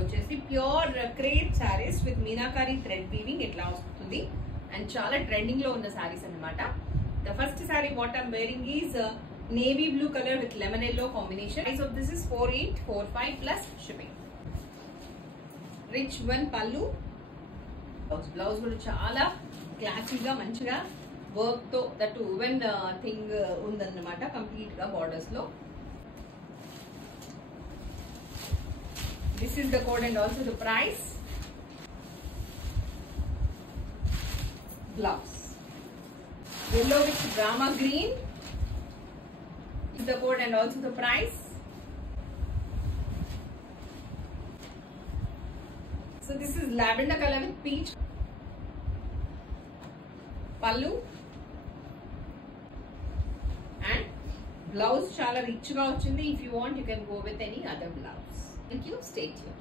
వచ్చేసి pure crepe saris with meenakari thread weaving ఇట్లా వస్తుంది అండ్ చాలా ట్రెండింగ్ లో ఉన్న సారీస్ అన్నమాట. The first sorry what I'm wearing is navy blue colour with lemon yellow combination. Price of this is 4845 plus shipping. Rich one పళ్ళు, blouse కూడా చాలా క్లాసీగా మంచిగా వర్క్ తో దట్ ఉవెన్ థింగ్ ఉందన్నమాట కంప్లీట్ గా బార్డర్స్ లో. This is the code and also the price. Blouse yellow with drama green is the code and also the price. So this is lavender color with peach. Pallu and blouse chala rich ga vachindi. If you want you can go with any other blouse. Thank you. Stay tuned.